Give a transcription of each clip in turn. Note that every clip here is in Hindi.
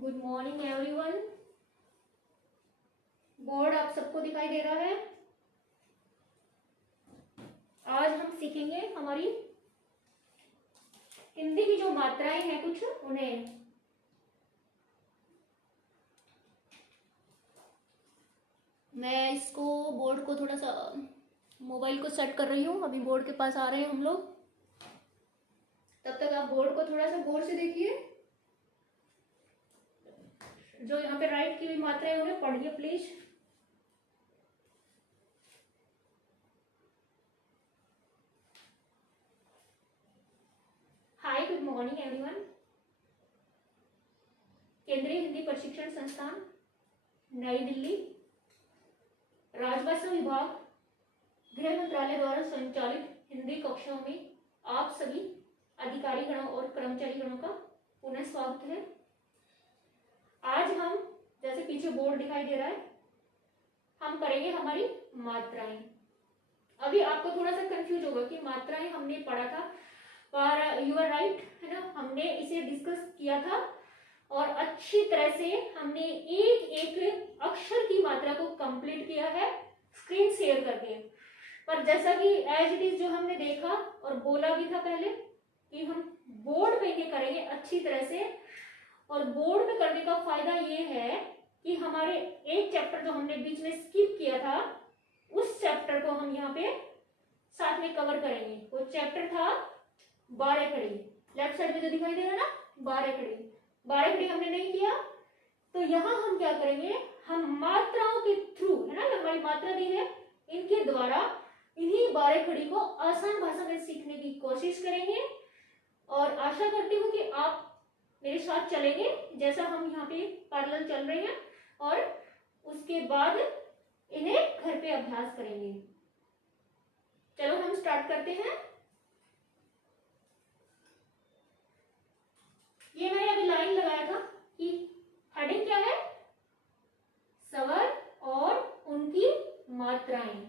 Good morning everyone. बोर्ड आप सबको दिखाई दे रहा है। आज हम सीखेंगे हमारी हिंदी की जो मात्राएं हैं कुछ उन्हें। मैं इसको बोर्ड को थोड़ा सा मोबाइल को सेट कर रही हूँ। अभी बोर्ड के पास आ रहे हैं हम लोग। तब तक आप बोर्ड को थोड़ा सा गौर से देखिए। जो यहाँ पे राइट की हुई मात्राएं उन्हें पढ़िए please. Hi, good morning everyone. केंद्रीय हिंदी प्रशिक्षण संस्थान नई दिल्ली, राजभाषा विभाग, गृह मंत्रालय द्वारा संचालित हिंदी कक्षाओं में आप सभी अधिकारी गणों और कर्मचारी गणों का पुनः स्वागत है। आज हम, जैसे पीछे बोर्ड दिखाई दे रहा है, हम करेंगे हमारी मात्राएं। अभी आपको थोड़ा सा कंफ्यूज होगा कि मात्राएं हमने पढ़ा था, पर यू आर राइट, है ना। हमने इसे डिस्कस किया था और अच्छी तरह से हमने एक एक अक्षर की मात्रा को कंप्लीट किया है स्क्रीन शेयर करके। पर जैसा कि एज इट इज जो हमने देखा और बोला भी था पहले कि हम बोर्ड पे ये करेंगे अच्छी तरह से। और बोर्ड पे करने का फायदा ये है कि हमारे एक चैप्टर जो हमने बीच में स्किप किया था उस चैप्टर को हम यहाँ पे साथ में कवर करेंगे। वो चैप्टर था बारह खड़ी। लेफ्ट साइड में जो दिखाई दे रहा है ना, बारह खड़ी। बारह खड़ी हमने नहीं किया, तो यहाँ हम क्या करेंगे, हम मात्राओं के थ्रू, है ना, हमारी मात्रा दी है, इनके द्वारा इन्हीं बारह खड़ी को आसान भाषा में सीखने की कोशिश करेंगे। और आशा करती हूँ कि आप मेरे साथ चलेंगे जैसा हम यहाँ पे पैरेलल चल रहे हैं, और उसके बाद इन्हें घर पे अभ्यास करेंगे। चलो हम स्टार्ट करते हैं। ये मैंने अभी लाइन लगाया था कि हेडिंग क्या है, स्वर और उनकी मात्राएं।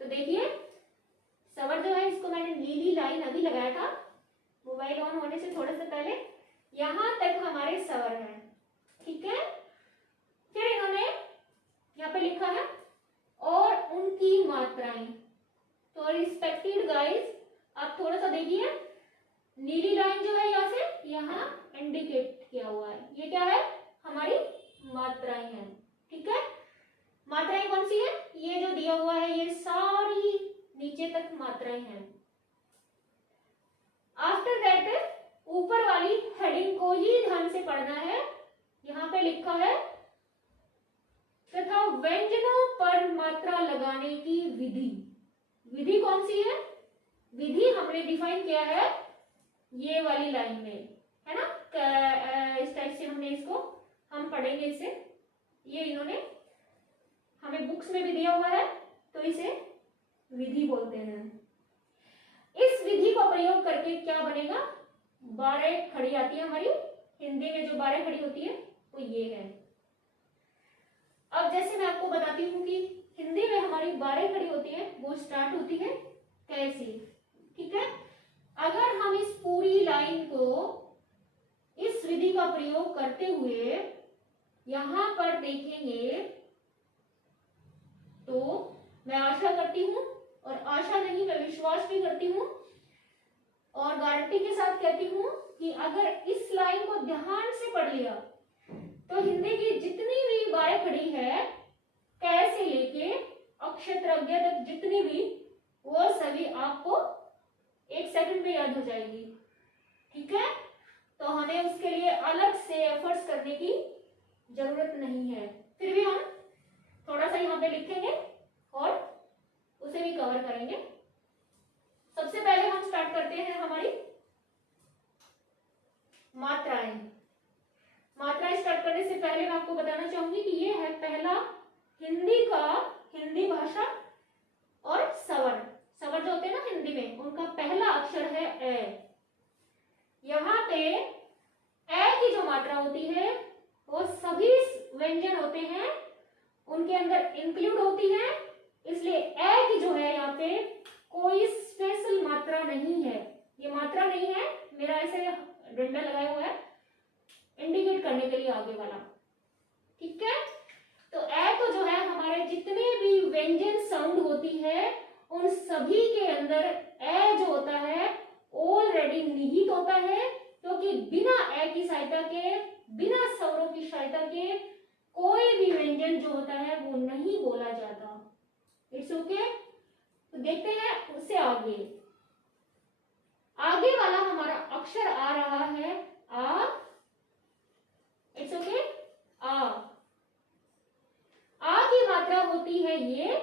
तो देखिए, स्वर जो है इसको मैंने नीली लाइन अभी लगाया था मोबाइल ऑन होने से थोड़े से पहले। यहां तक हमारे स्वर हैं, ठीक है। फिर इन्होंने यहाँ पे लिखा है और उनकी मात्राएं। तो रिस्पेक्टेड गाइस, आप थोड़ा सा देखिए, नीली लाइन जो है यहाँ से यहाँ इंडिकेट किया हुआ है, ये क्या है, हमारी मात्राएं हैं, ठीक है। मात्राएं कौन सी है, ये जो दिया हुआ है ये सारी नीचे तक मात्राएं हैं। आफ्टर दैट ऊपर वाली हेडिंग को ही ध्यान से पढ़ना है। यहाँ पे लिखा है तथा व्यंजनों पर मात्रा लगाने की विधि। विधि कौन सी है, विधि हमने डिफाइन किया है ये वाली लाइन में, है ना। इस टाइप से हमने इसको हम पढ़ेंगे इसे। ये इन्होंने हमें बुक्स में भी दिया हुआ है, तो इसे विधि बोलते हैं। इस विधि का प्रयोग करके क्या बनेगा, 12 खड़ी आती है हमारी। हिंदी में जो 12 खड़ी होती है वो ये है। अब जैसे मैं आपको बताती हूँ कि हिंदी में हमारी 12 खड़ी होती है, वो स्टार्ट होती है कैसे, ठीक है। अगर हम इस पूरी लाइन को इस विधि का प्रयोग करते हुए यहां पर देखेंगे, तो मैं आशा करती हूं, और आशा नहीं मैं विश्वास भी करती हूं और गारंटी के साथ कहती हूं कि अगर इस लाइन को ध्यान से पढ़ लिया तो हिंदी की जितनी भी 12 खड़ी है, कै से लेके अक्षत्रज्ञ तक जितनी भी, वो सभी आपको 1 सेकंड में याद हो जाएगी, ठीक है। तो हमें उसके लिए अलग से एफर्ट्स करने की जरूरत नहीं है। फिर भी हम थोड़ा सा यहाँ पे लिखेंगे और उसे भी कवर करेंगे। सबसे पहले हम स्टार्ट करते हैं हमारी मात्राएं। मात्राएं स्टार्ट करने से पहले मैं आपको बताना चाहूंगी कि ये है पहला हिंदी का, हिंदी भाषा और स्वर। स्वर जो होते हैं ना हिंदी में, उनका पहला अक्षर है ए। यहाँ पे ए की जो मात्रा होती है वो सभी व्यंजन होते हैं उनके अंदर इंक्लूड होती है, इसलिए ए की जो है यहाँ पे कोई स्पेशल मात्रा नहीं है। ये मात्रा नहीं है, मेरा ऐसे डंडा लगाया हुआ है, इंडिकेट करने के लिए आगे वाला। ठीक है, तो ए तो जो है हमारे जितने भी व्यंजन साउंड होती है उन सभी के अंदर ए जो होता है ऑलरेडी निहित होता है, क्योंकि बिना ए की सहायता के, बिना स्वरों की सहायता के कोई भी व्यंजन जो होता है वो नहीं बोला जाता। It's okay. तो देखते हैं उससे आगे, आगे वाला हमारा अक्षर आ रहा है आ। इट्स ओके, आ की मात्रा होती है ये।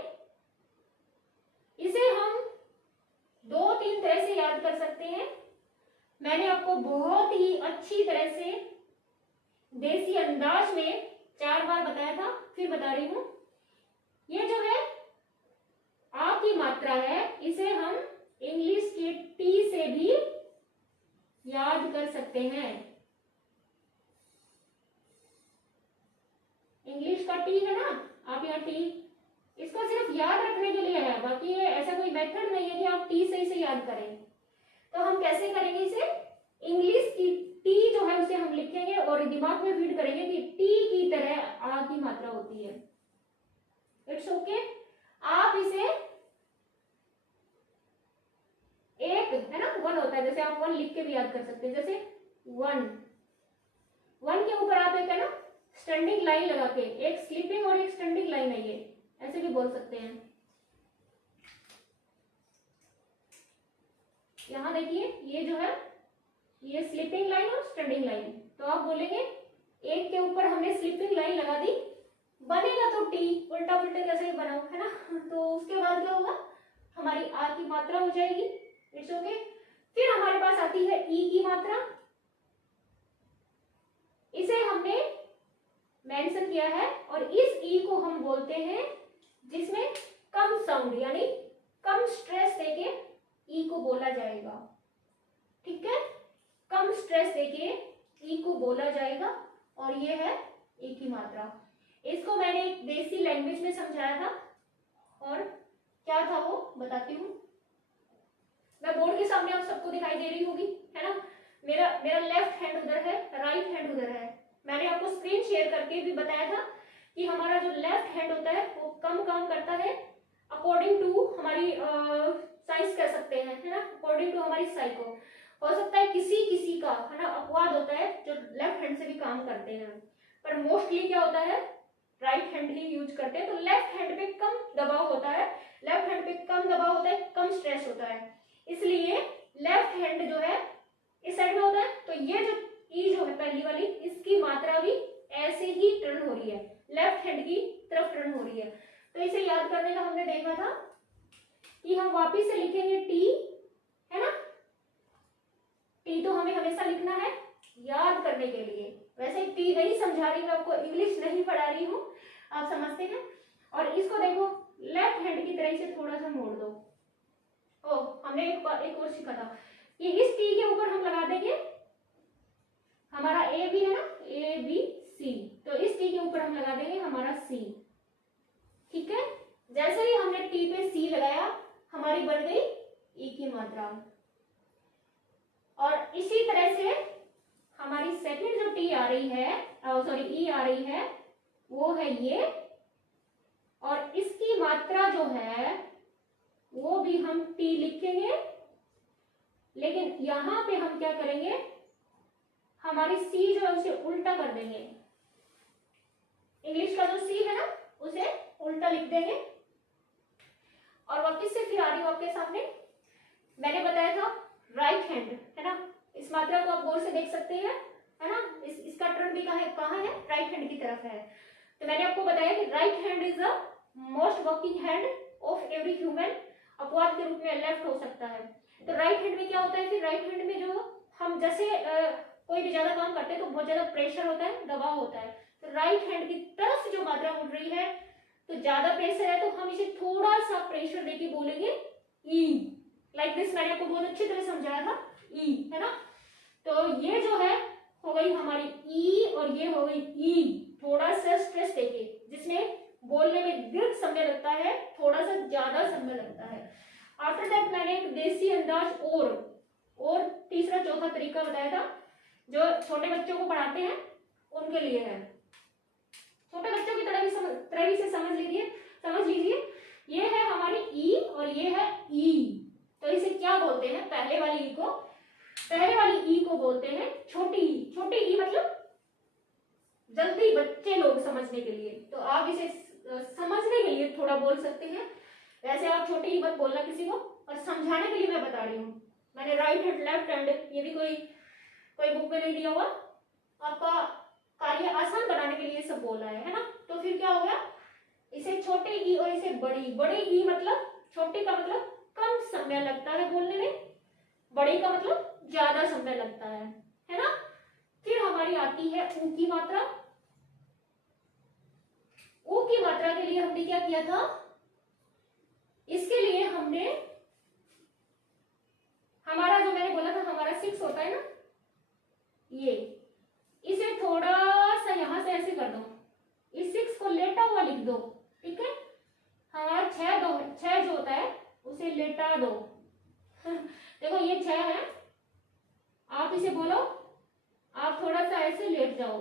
इसे हम दो तीन तरह से याद कर सकते हैं। मैंने आपको बहुत ही अच्छी तरह से देसी अंदाज में 4 बार बताया था, फिर बता रही हूं। ये जो है आ की मात्रा है, इसे हम इंग्लिश के टी से भी याद कर सकते हैं। इंग्लिश का टी है ना, आप यहाँ टी, इसको सिर्फ याद रखने के लिए है, बाकी ये ऐसा कोई मेथड नहीं है कि आप टी से इसे याद करें। तो हम कैसे करेंगे इसे, इंग्लिश की टी जो है उसे हम लिखेंगे और दिमाग में फीड करेंगे कि टी की तरह आ की मात्रा होती है। It's okay. आप इसे एक है ना, 1 होता है, जैसे आप 1 लिख के भी याद कर सकते हैं, जैसे 1 के ऊपर आप एक है ना स्टैंडिंग लाइन लगा के, एक स्लीपिंग और एक स्टैंडिंग लाइन है, ये ऐसे भी बोल सकते हैं। यहां देखिए ये जो है ये स्लीपिंग लाइन और स्टैंडिंग लाइन, तो आप बोलेंगे एक के ऊपर हमने स्लीपिंग लाइन लगा दी, बनेगा तो टी, उल्टा पुल्टा जैसे ही बनाओ है ना। तो उसके बाद क्या होगा, हमारी आ की मात्रा हो जाएगी। It's okay. फिर हमारे पास आती है ई की मात्रा, इसे हमने मेंशन किया है और इस ई को हम बोलते हैं जिसमें कम साउंड यानी कम स्ट्रेस देके ई को बोला जाएगा। ठीक है, कम स्ट्रेस देके ई को बोला जाएगा और ये है ई की मात्रा। इसको मैंने एक देसी लैंग्वेज में समझाया था और क्या था वो बताती हूँ। मैं बोर्ड के सामने आप सबको दिखाई दे रही होगी है ना, मेरा लेफ्ट हैंड उधर है, राइट हैंड उधर है। मैंने आपको स्क्रीन शेयर करके भी बताया था कि हमारा जो लेफ्ट हैंड होता है वो कम काम करता है अकॉर्डिंग टू हमारी साइज कह सकते हैं है ना, अकॉर्डिंग टू हमारी साइज को। हो सकता है किसी किसी का है ना अपवाद होता है जो लेफ्ट हैंड से भी काम करते हैं, पर मोस्टली क्या होता है राइट हैंड ही यूज करते हैं। तो लेफ्ट हैंड पे कम दबाव होता है, लेफ्ट हैंड पे कम दबाव होता है, कम स्ट्रेस होता है, इसलिए लेफ्ट हैंड जो है इस साइड में होता है। तो ये जो ई जो है पहली वाली, इसकी मात्रा भी ऐसे ही टर्न हो रही है, लेफ्ट हैंड की तरफ टर्न हो रही है। तो इसे याद करने का हमने देखा था कि हम वापिस से लिखेंगे टी है ना, टी तो हमें हमेशा लिखना है याद करने के लिए। वैसे टी नहीं समझा रही, मैं आपको इंग्लिश नहीं पढ़ा रही हूँ, आप समझते हैं। और इसको देखो लेफ्ट हैंड की तरह से थोड़ा सा मोड़ दो। ओ हमने एक और सीखा था कि इस टी के ऊपर हम लगा देंगे हमारा ए बी है ना, ए बी सी, तो इस टी के ऊपर हम लगा देंगे हमारा सी। ठीक है, जैसे ही हमने टी पे सी लगाया हमारी बन गई ई की मात्रा। और इसी तरह से हमारी सेकंड जो टी आ रही है, सॉरी ई आ रही है, वो है ये, और इसकी मात्रा जो है वो भी हम टी लिखेंगे, लेकिन यहां पे हम क्या करेंगे हमारी सी जो है उसे उल्टा कर देंगे। इंग्लिश का जो सी है ना उसे उल्टा लिख देंगे। और वापस से फिर आ रही हूं आपके सामने, मैंने बताया था राइट हैंड है ना, इस मात्रा को आप गौर से देख सकते हैं है ना, इसका टर्न भी कहाँ है राइट हैंड की तरफ है। तो मैंने आपको बताया कि right hand is the most working hand of every human, अपवाद के रूप में लेफ्ट हो सकता है। तो राइट हैंड में क्या होता है, फिर राइट हैंड में जो हम जैसे कोई भी ज्यादा काम करते हैं तो बहुत ज्यादा प्रेशर होता है, दबाव होता है, तो राइट हैंड की तरफ जो मात्रा उड़ रही है तो ज्यादा प्रेशर है, तो हम इसे थोड़ा सा प्रेशर देके बोलेंगे ई, लाइक दिस। मैंने आपको बहुत अच्छी तरह समझाया था ई है ना। तो ये जो है हो गई हमारी ई और ये हो गई ई, थोड़ा सा स्ट्रेस देके, जिसमें बोलने में दीर्घ समय लगता है, थोड़ा सा ज्यादा समय लगता है। आफ्टर दैट मैंने एक देसी अंदाज और तीसरा चौथा तरीका बताया था जो छोटे बच्चों को पढ़ाते हैं उनके लिए है। छोटे बच्चों की तरह से समझ लीजिए ये है हमारी ई और ये है ई। तो इसे क्या बोलते हैं? पहले वाली ई को बोलते हैं छोटी ई। छोटी ई मतलब जल्दी बच्चे लोग समझने के लिए, तो आप इसे समझने के लिए थोड़ा बोल सकते हैं। वैसे आप छोटी ई मत बोलना किसी को, और समझाने के लिए मैं बता रही हूँ। मैंने राइट हैंड लेफ्ट हैंड ये भी कोई बुक में नहीं दिया हुआ, आपका कार्य आसान बनाने के लिए सब बोला है ना। तो फिर क्या हो गया, इसे छोटे ई और इसे बड़ी ई मतलब छोटी का मतलब कम समय लगता है बोलने में, बड़ी का मतलब ज्यादा समय लगता है ना। फिर हमारी आती है ऊ की मात्रा। ऊ की मात्रा के लिए हमने क्या किया था? इसके लिए हमने हमारा जो मैंने बोला था हमारा 6 होता है ना, ये इसे थोड़ा सा यहां से ऐसे कर दो, इस 6 को लेटा हुआ लिख दो, ठीक है। हमारा 6 जो होता है उसे लेटा दो। देखो ये 6 है, आप इसे बोलो आप थोड़ा सा ऐसे लेट जाओ,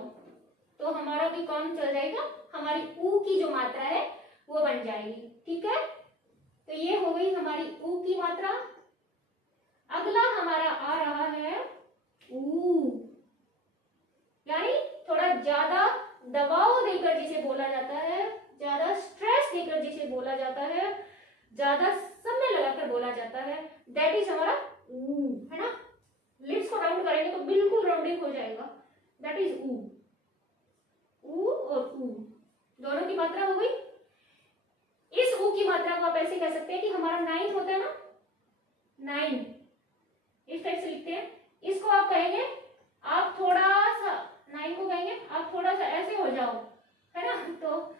तो हमारा भी काम चल जाएगा, हमारी ऊ की जो मात्रा है वो बन जाएगी, ठीक है। तो ये हो गई हमारी ऊ की मात्रा। अगला हमारा आ रहा है ऊ, यानी थोड़ा ज्यादा दबाव देकर जिसे बोला जाता है, ज्यादा स्ट्रेस देकर जिसे बोला जाता है, ज्यादा समय लगाकर बोला जाता है, दैट इज हमारा ऊ, है ना। लिप्स को राउंड करेंगे तो बिल्कुल राउंडिंग हो जाएगा, दैट इज ऊ। ऊ और ऊ दोनों की मात्रा हो गई। इस ऊ की मात्रा को आप ऐसे कह सकते हैं कि हमारा 9 होता है ना, 9 इस टाइप से लिखते हैं। इसको आप कहेंगे, आप थोड़ा सा 9 को कहेंगे आप थोड़ा सा ऐसे हो जाओ, है ना। तो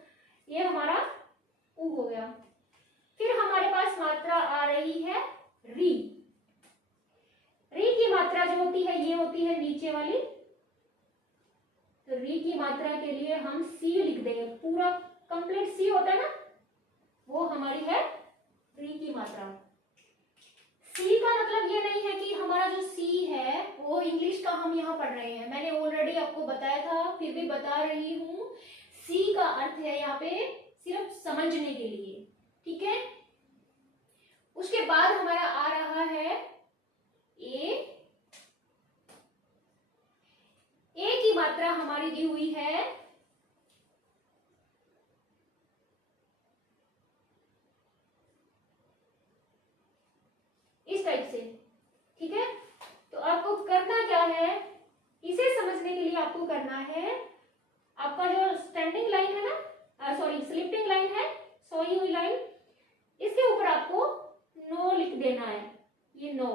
ये हमारा ऊ हो गया। फिर हमारे पास मात्रा आ रही है री। री की मात्रा जो होती है ये होती है नीचे वाली, तो री की मात्रा के लिए हम सी लिख देंगे, पूरा कंप्लीट सी होता है ना, वो हमारी है री की मात्रा। सी का मतलब ये नहीं है कि हमारा जो सी है वो इंग्लिश का हम यहाँ पढ़ रहे हैं, मैंने ऑलरेडी आपको बताया था, फिर भी बता रही हूँ। सी का अर्थ है यहाँ पे सिर्फ समझने के लिए, ठीक है। उसके बाद हमारा आ रहा है ए की मात्रा हमारी दी हुई है इस टाइप से, ठीक है। तो आपको करना क्या है, इसे समझने के लिए आपको करना है, आपका जो स्टैंडिंग लाइन है ना, सॉरी स्लीपिंग लाइन है, सोई हुई लाइन, इसके ऊपर आपको नो लिख देना है, ये नो,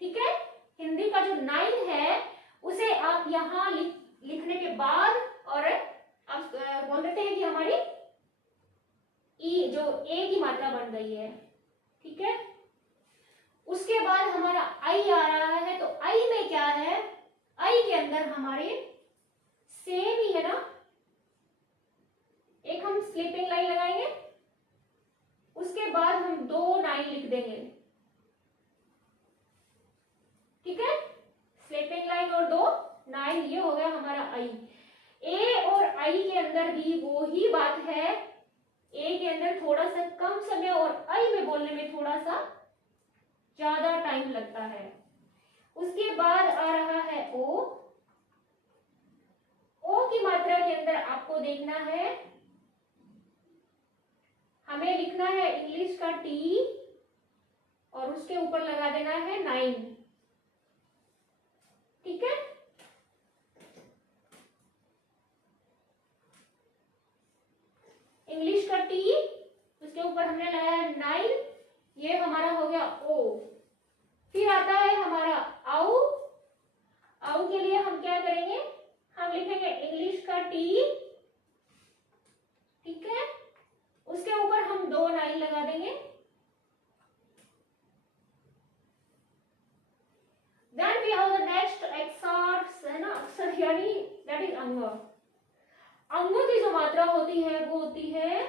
ठीक है। हिंदी का जो 9 है उसे आप यहां लिखने के बाद, और आप बोल देते हैं कि हमारी ई जो ए की मात्रा बन गई है, ठीक है। उसके बाद हमारा आई आ रहा है, तो आई में क्या है, आई के अंदर हमारे सेम ही है ना, एक हम स्लीपिंग लाइन लगाएंगे, उसके बाद हम 2 9 लिख देंगे, ठीक है। स्लीपिंग लाइन और 2 9, ये हो गया हमारा आई। ए और आई के अंदर भी वो ही बात है, ए के अंदर थोड़ा सा कम समय और आई में बोलने में थोड़ा सा ज्यादा टाइम लगता है। उसके बाद आ रहा है ओ। ओ की मात्रा के अंदर आपको देखना है, हमें लिखना है इंग्लिश का टी और उसके ऊपर लगा देना है 9, ठीक है। इंग्लिश का टी, उसके ऊपर हमने लगाया है 9, ये हमारा हो गया ओ। फिर आता है हमारा आउ। आउ के लिए हम क्या करेंगे, हम लिखेंगे इंग्लिश का टी, ठीक है, उसके ऊपर हम 2 9 लगा देंगे। Then we have the next exarchs, है ना, अक्षर यानी that is अंग। अंग की जो मात्रा होती है वो होती है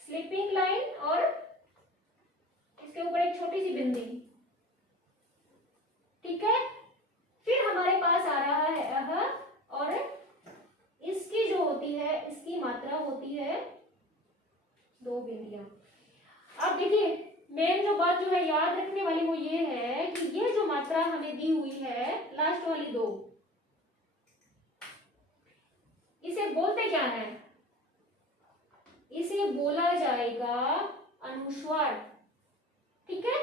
स्लीपिंग लाइन और इसके ऊपर एक छोटी सी बिंदी, ठीक है। फिर हमारे पास आ रहा है अह, और इसकी जो होती है, इसकी मात्रा होती है 2 बिंदियां। अब देखिए मेन जो बात जो है याद रखने वाली वो ये है कि ये जो मात्रा हमें दी हुई है लास्ट वाली 2, इसे बोलते क्या है? इसे बोला जाएगा अनुस्वार। ठीक है,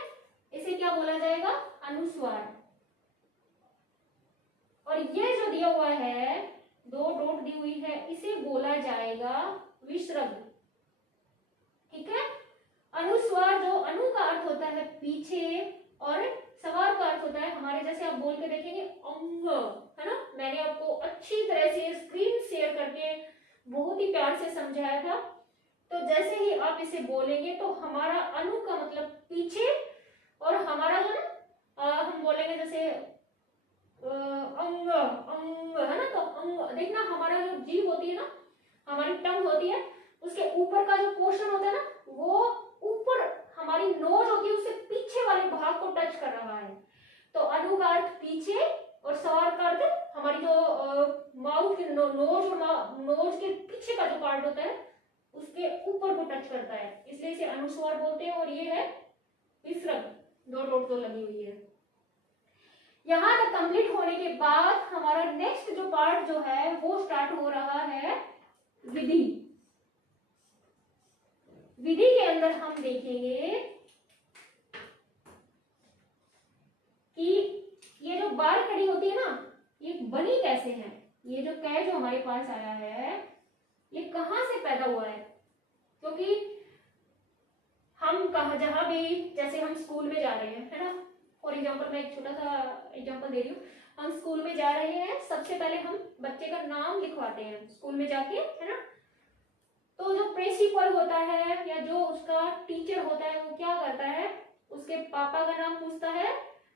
इसे क्या बोला जाएगा? अनुस्वार। और ये जो दिया हुआ है 2 डॉट दी हुई है, इसे बोला जाएगा विसर्ग। ठीक है, अनुस्वार जो अनु का अर्थ होता है पीछे और सवार का अर्थ होता है हमारे, जैसे आप बोल के देखेंगे अंग, है ना। मैंने आपको अच्छी तरह से स्क्रीन शेयर करके बहुत ही प्यार से समझाया था। तो जैसे ही आप इसे बोलेंगे तो हमारा अनु का मतलब पीछे, और हमारा जो ना हम बोलेंगे जैसे अंग अंग, है ना। तो अंग देखना, हमारा जो जीभ होती है ना, हमारी टंग होती है, उसके ऊपर का जो पोर्शन होता है ना, वो ऊपर हमारी नोज होती है उससे पीछे वाले भाग को टच कर रहा है। तो अनु का अर्थ पीछे और सवार का अर्थ हमारी जो माउथ के नोज और नोज के पीछे का जो पार्ट होता है उसके ऊपर को टच करता है, इसलिए इसे अनुस्वार बोलते हैं। और ये है विसर्ग, 2 डॉट तो लगी हुई है। यहां तक कंप्लीट होने के बाद हमारा नेक्स्ट जो पार्ट जो है वो स्टार्ट हो रहा है विधि। विधि के अंदर हम देखेंगे कि ये जो बार खड़ी होती है ना, ये बनी कैसे है। ये जो कै जो हमारे पास आया है ये कहां से पैदा हुआ है? क्योंकि हम कहा जहां भी, जैसे हम स्कूल में जा रहे हैं, है ना। फॉर एग्जाम्पल मैं एक छोटा सा एग्जाम्पल दे रही हूँ। हम स्कूल में जा रहे हैं, सबसे पहले हम बच्चे का नाम लिखवाते हैं स्कूल में जाके, है ना। तो जो प्रिंसिपल होता है या जो उसका टीचर होता है वो क्या करता है, उसके पापा का नाम पूछता है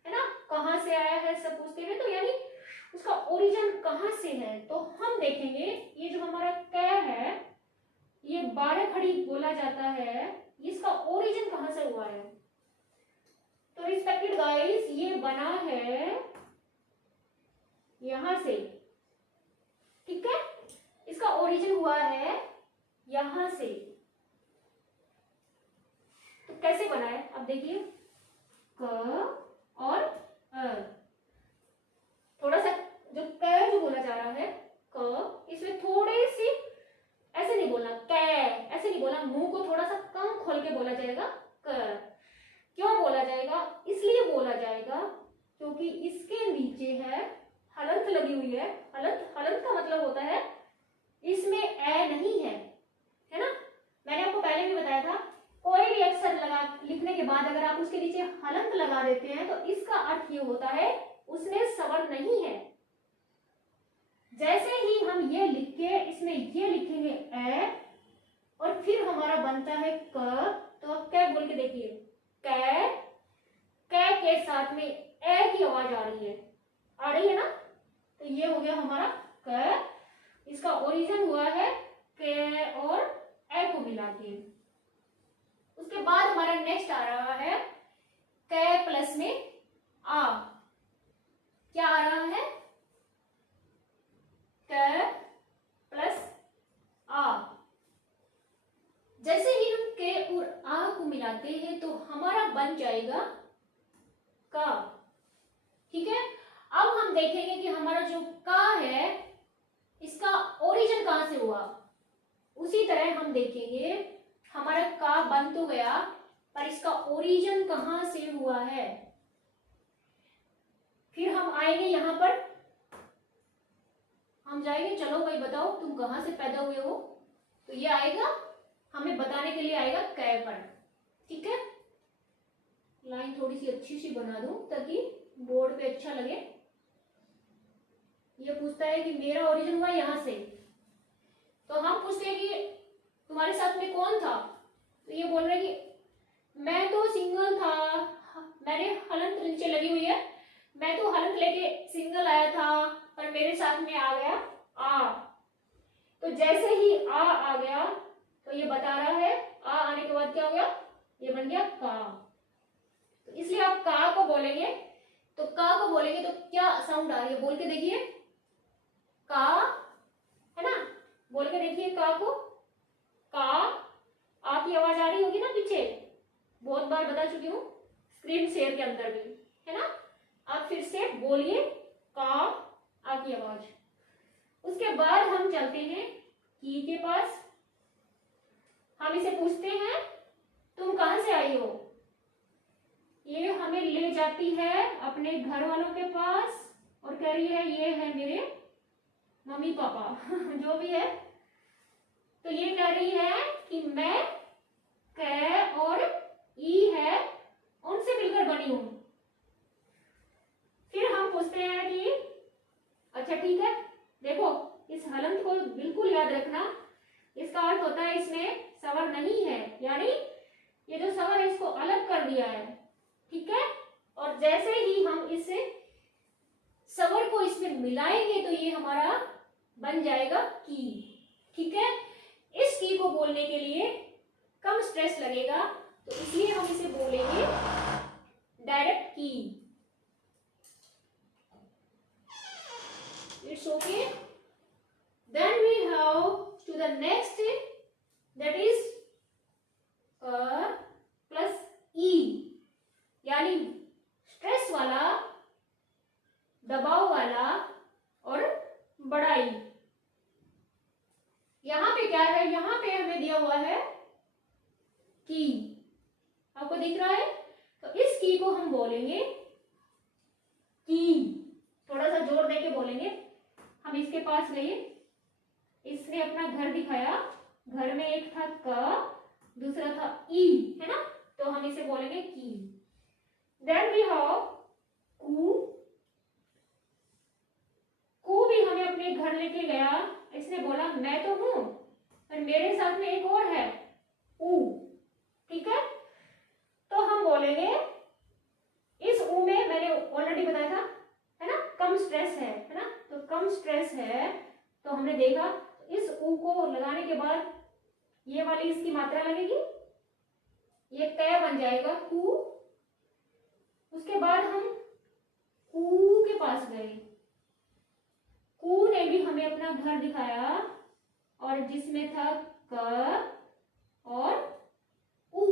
ना, कहाँ से आया है सब पूछते हैं। तो यानी उसका ओरिजिन कहाँ से है। तो हम देखेंगे ये जो हमारा कै है, ये 12 खड़ी बोला जाता है, इसका ओरिजिन कहाँ से हुआ है। तो रिस्पेक्टेड गाइस, ये बना है यहां से। ठीक है, इसका ओरिजिन हुआ है यहां से। तो कैसे बना है अब देखिए, क और अ। थोड़ा सा जो क जो बोला जा रहा है क, इसमें थोड़ी सी ऐसे नहीं बोलना, कै ऐसे नहीं बोलना, मुंह को थोड़ा सा कम खोल के बोला जाएगा क। क्यों बोला जाएगा? इसलिए बोला जाएगा क्योंकि इसके नीचे है हलंत लगी हुई है। हलंत, हलंत का मतलब होता है इसमें ए नहीं है, है ना। मैंने आपको पहले भी बताया था, कोई भी अक्षर लगा लिखने के बाद अगर आप उसके नीचे हलंत लगा देते हैं तो इसका अर्थ ये होता है उसमें स्वर नहीं है। जैसे ही हम ये लिख के इसमें ये लिखेंगे ए, और फिर हमारा बनता है क। तो अब कै बोल के देखिए, कै, कै के साथ में ए की आवाज आ रही है ना। तो ये हो गया हमारा क। इसका ओरिजिन हुआ है के और ए को मिला के। उसके बाद हमारा नेक्स्ट आ रहा है कै प्लस में आ। क्या आ रहा है? कै प्लस आ। जैसे ही हम के और आ को मिलाते हैं तो हमारा बन जाएगा का। ठीक है, अब हम देखेंगे कि हमारा जो का है इसका ओरिजिन कहां से हुआ। उसी तरह हम देखेंगे हमारा का बन तो गया, पर इसका ओरिजिन कहां से हुआ है। फिर हम आएंगे यहां पर, हम जाएंगे, चलो भाई बताओ तुम कहां से पैदा हुए हो। तो ये आएगा, हमें बताने के लिए आएगा कै पर। ठीक है, लाइन थोड़ी सी अच्छी सी बना दूं ताकि बोर्ड पे अच्छा लगे। ये पूछता है कि मेरा ओरिजिन हुआ यहां से, तो हम पूछते हैं कि तुम्हारे साथ में कौन था। तो ये बोल रहे कि मैं तो सिंगल था, मैंने हलंत नीचे लगी हुई है, मैं तो हलंत लेके सिंगल आया था, पर मेरे साथ में आ गया आ। तो जैसे ही आ गया तो ये बता रहा है आ आने के बाद क्या हो गया, ये बन गया का। तो इसलिए आप का को बोलेंगे तो का को बोलेंगे तो क्या साउंड आ रही है, बोल के देखिए। का, है ना, बोल के देखिए का को। का, आ की आवाज आ रही होगी ना पीछे, बहुत बार बता चुकी हूँ स्क्रीन शेयर के अंदर भी, है ना। आप फिर से बोलिए का, आ की आवाज। उसके बाद हम चलते हैं की के पास। हम इसे पूछते हैं तुम कहां से आई हो। ये हमें ले जाती है अपने घर वालों के पास और कह रही है ये है मेरे मम्मी पापा जो भी है। तो ये कह रही है कि मैं कै और ई है उनसे मिलकर बनी हूं। फिर हम पूछते हैं कि अच्छा ठीक है, देखो इस हलंत को बिल्कुल याद रखना। इसका अर्थ होता है इसमें स्वर नहीं है, यानी ये जो स्वर है इसको अलग कर दिया है, ठीक है। और जैसे ही हम इस स्वर को इसमें मिलाएंगे तो ये हमारा बन जाएगा की, ठीक है। इस की को बोलने के लिए कम स्ट्रेस लगेगा, तो इसलिए हम इसे बोलेंगे डायरेक्ट की। It's okay. Then we have to the next, that is plus E, यानी स्ट्रेस वाला, दबाव वाला और बड़ा ई। यहां पे क्या है, यहां पे हमें दिया हुआ है की, आपको दिख रहा है। तो इस की को हम बोलेंगे की, थोड़ा सा जोर देके बोलेंगे। हम इसके पास गए, इसने अपना घर दिखाया, घर में एक था क, दूसरा था ई, है ना, तो हम इसे बोलेंगे की। देन वी हैव कू। कू भी हमें अपने घर लेके गया, इसने बोला मैं तो हूं पर मेरे साथ में एक और है ऊ, ठीक है। तो हम बोलेंगे इस ऊ में, मैंने ऑलरेडी बताया था, है ना, कम स्ट्रेस है ना, तो कम स्ट्रेस है। तो हमने देखा इस ऊ को लगाने के बाद ये वाली इसकी मात्रा लगेगी, ये कै बन जाएगा कू। उसके बाद हम कू के पास गए, कू ने भी हमें अपना घर दिखाया और जिसमें था क और ऊ।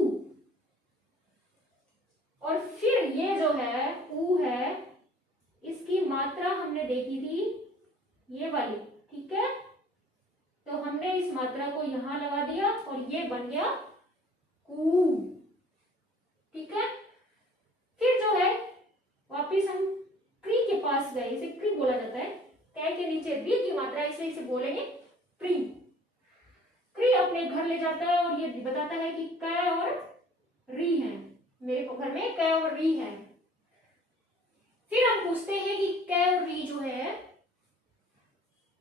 और फिर ये जो है ऊ है, इसकी मात्रा हमने देखी थी ये वाली, ठीक है। तो हमने इस मात्रा को यहां लगा दिया और ये बन गया कू, ठीक है। फिर जो है वापिस हम क्री के पास गए, इसे क्री बोला जाता है, कै के नीचे री की मात्रा, इसे बोलेंगे प्री। क्री अपने घर ले जाता है और ये बताता है कि कै और री है, मेरे घर में कै और री है। फिर हम पूछते हैं कि कै और री जो है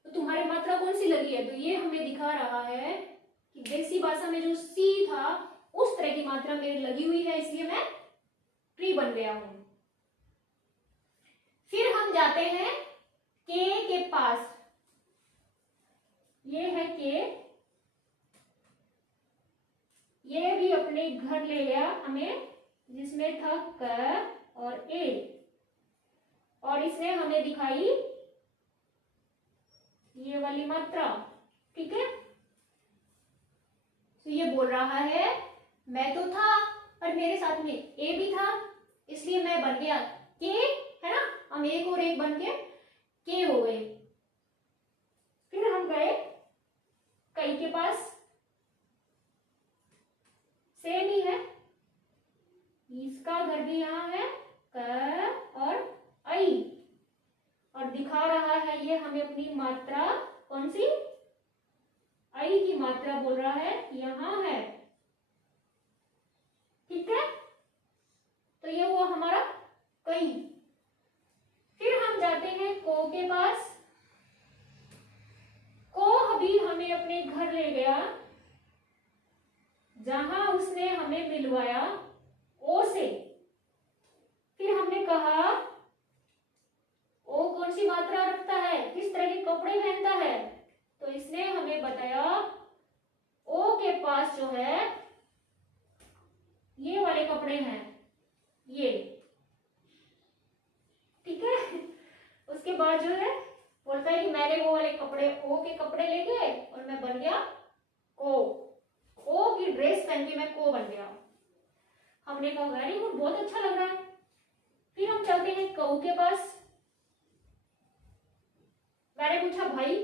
तो तुम्हारी मात्रा कौन सी लगी है। तो ये हमें दिखा रहा है कि देसी भाषा में जो सी था उस तरह की मात्रा मेरी लगी हुई है, इसलिए मैं प्री बन गया हूं। फिर हम जाते हैं के पास, ये है के, ये भी अपने घर ले गया हमें जिसमें था क और ए, और इसने हमें दिखाई ये वाली मात्रा, ठीक है। तो ये बोल रहा है मैं तो था पर मेरे साथ में ए भी था, इसलिए मैं बन गया के, है ना, हम एक और एक बन के हो गए। फिर हम गए कई के पास, सेम ही है, इसका घर भी यहाँ है क और आई, और दिखा रहा है ये हमें अपनी मात्रा कौन सी, आई की मात्रा बोल रहा है यहाँ है, ठीक है। तो ये हुआ हमारा कई। फिर हम जाते हैं को के पास, को अभी हमें अपने घर ले गया जहां उसने हमें मिलवाया ओ से। फिर हमने कहा ओ कौन सी मात्रा रखता है, किस तरह के कपड़े पहनता है, तो इसने हमें बताया ओ के पास जो है ये वाले कपड़े हैं, ये ओ के कपड़े ले गए और मैं बन गया ओ की ड्रेस पहन के मैं को बन गया। हमने कहा वेरी गुड, बहुत अच्छा लग रहा है। फिर हम चलते हैं कऊ के पास। मैंने पूछा भाई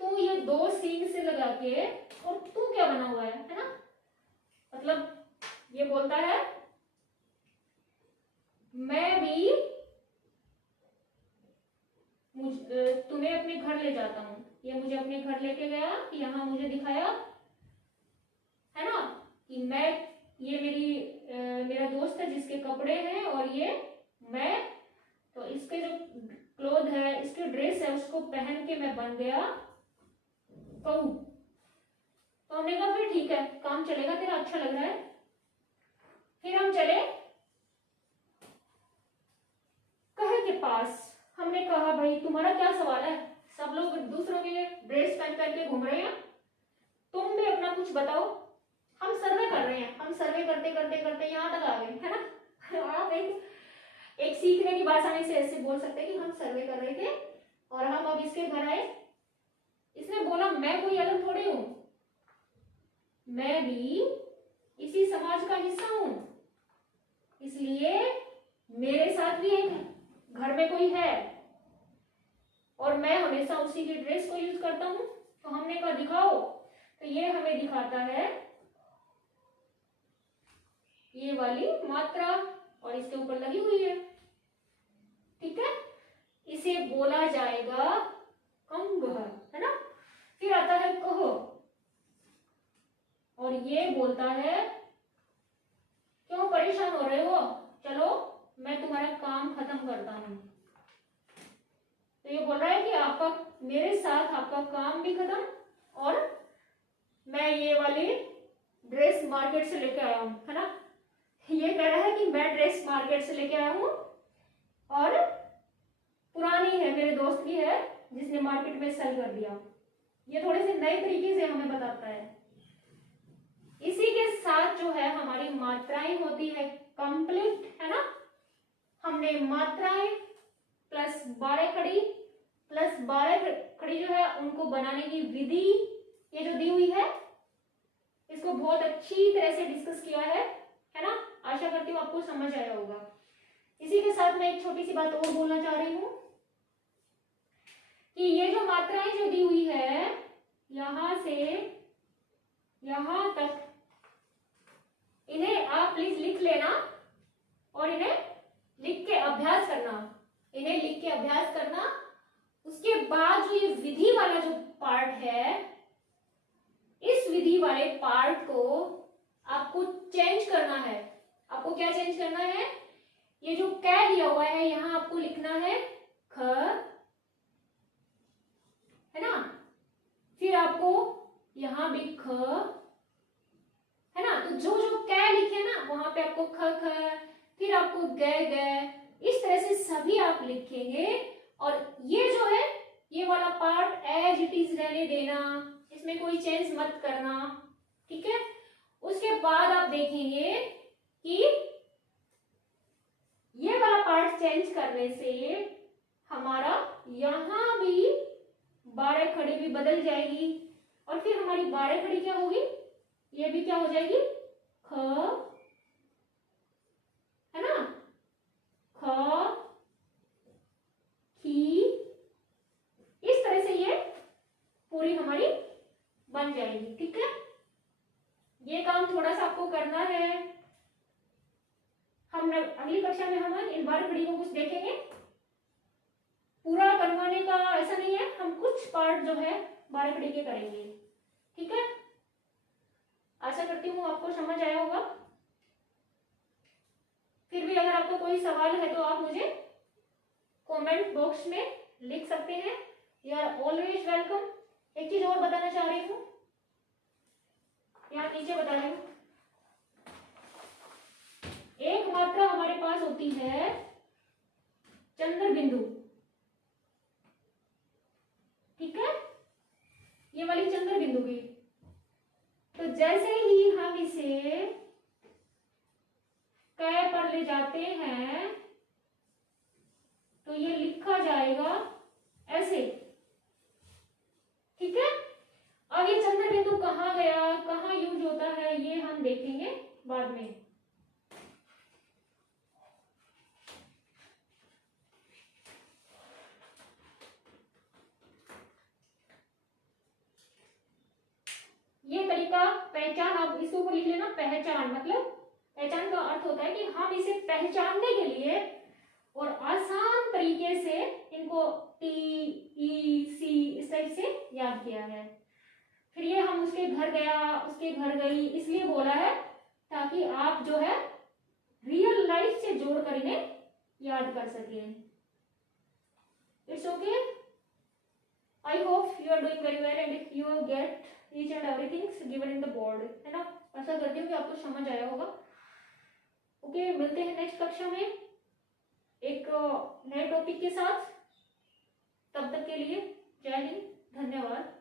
तू ये दो सींग से लगा के और तू क्या बना हुआ है ना? मतलब ये बोलता है मैं भी तुम्हें अपने घर ले जाता हूँ। ये मुझे अपने घर लेके गया, यहाँ मुझे दिखाया है ना कि मैं, ये मेरा दोस्त है जिसके कपड़े हैं और ये मैं, तो इसके जो क्लोथ है, इसके ड्रेस है, उसको पहन के मैं बन गया कऊ। तो हमने कहा फिर ठीक है, काम चलेगा तेरा, अच्छा लग रहा है। फिर हम चले कहे के पास। हमने कहा भाई तुम्हारा क्या सवाल है? सब लोग दूसरों के ड्रेस पहन पहन के घूम रहे हैं, तुम भी अपना कुछ बताओ। हम सर्वे कर रहे हैं, हम सर्वे करते करते करते यहाँ तक आ गए, है ना। आप एक सीखने की भाषा में से ऐसे बोल सकते हैं कि हम सर्वे कर रहे थे और हम अब इसके घर आए। इसने बोला मैं कोई अलग थोड़ी हूं, मैं भी इसी समाज का हिस्सा हूं, इसलिए मेरे साथ भी एक घर में कोई है और मैं हमेशा उसी की ड्रेस को यूज करता हूं। तो हमने कहा दिखाओ, तो ये हमें दिखाता है ये वाली मात्रा और इसके ऊपर लगी हुई है, ठीक है। इसे बोला जाएगा कंग, है ना। फिर आता है कहो और ये बोलता है क्यों परेशान हो रहे हो, चलो मैं तुम्हारा काम खत्म करता हूं। तो ये बोल रहा है कि आपका मेरे साथ आपका काम भी खत्म और मैं ये वाली ड्रेस मार्केट से लेके आया हूं, है ना। ये कह रहा है कि मैं ड्रेस मार्केट से लेके आया हूं और पुरानी है, मेरे दोस्त की है जिसने मार्केट में सेल कर दिया। ये थोड़े से नए तरीके से हमें बताता है। इसी के साथ जो है हमारी मात्राएं होती है कंप्लीट, है ना। हमने मात्राएं प्लस 12 खड़ी प्लस 12 खड़ी जो है उनको बनाने की विधि ये जो दी हुई है, इसको बहुत अच्छी तरह से डिस्कस किया है ना। आशा करती हूँ आपको समझ आया होगा। इसी के साथ मैं एक छोटी सी बात और बोलना चाह रही हूँ कि ये जो मात्राएं जो दी हुई है यहां से यहां तक, इन्हें आप प्लीज लिख लेना और इन्हें लिख के अभ्यास करना, इन्हें लिख के अभ्यास करना। उसके बाद जो ये विधि वाला जो पार्ट है, इस विधि वाले पार्ट को आपको चेंज करना है। आपको क्या चेंज करना है? ये जो कै दिया हुआ है यहां आपको लिखना है ख, है ना। फिर आपको यहां भी ख, है ना। तो जो जो कै लिखे ना वहां पे आपको ख ख, फिर आपको ग ग, इस तरह से सभी आप लिखेंगे। और ये जो है ये वाला पार्ट एज इट इज रहने देना, इसमें कोई चेंज मत करना, ठीक है। उसके बाद आप देखेंगे कि ये वाला पार्ट चेंज करने से हमारा यहां भी 12 खड़ी भी बदल जाएगी और फिर हमारी 12 खड़ी क्या होगी, ये भी क्या हो जाएगी ख, है ना, ख खी, इस तरह से ये पूरी हमारी बन जाएगी, ठीक है। ये काम थोड़ा सा आपको करना है। हम अगली कक्षा में हम इन 12 खड़ी को कुछ देखेंगे, पूरा करवाने का ऐसा नहीं है, हम कुछ पार्ट जो है 12 खड़ी के करेंगे, ठीक है। आशा करती हूँ आपको समझ आया होगा। फिर भी अगर आपको कोई सवाल है तो आप मुझे कमेंट बॉक्स में लिख सकते हैं। You are always welcome. एक चीज और बताना चाह रही हूँ, यहाँ नीचे बता रही हूँ। एक मात्रा हमारे पास होती है चंद्र बिंदु, ठीक है, ये वाली चंद्र बिंदु की। तो जैसे ही हम इसे कै पर ले जाते हैं तो ये लिखा जाएगा ऐसे, पहचान, आप इसके ऊपर लिख लेना पहचान, मतलब पहचान का अर्थ होता है कि हम इसे पहचानने के लिए और आसान तरीके से इनको टी ई सी इस टाइप से याद किया है। फिर ये हम उसके घर गया, उसके घर गई इसलिए बोला है ताकि आप जो है रियल लाइफ से जोड़कर इन्हें याद कर सके। It's okay, I hope you are doing very well and you get each and everything given in the board, है ना। ऐसा करती हूँ कि आपको समझ आया होगा। ओके, मिलते हैं नेक्स्ट कक्षा में एक नए टॉपिक के साथ। तब तक के लिए जय हिंद, धन्यवाद।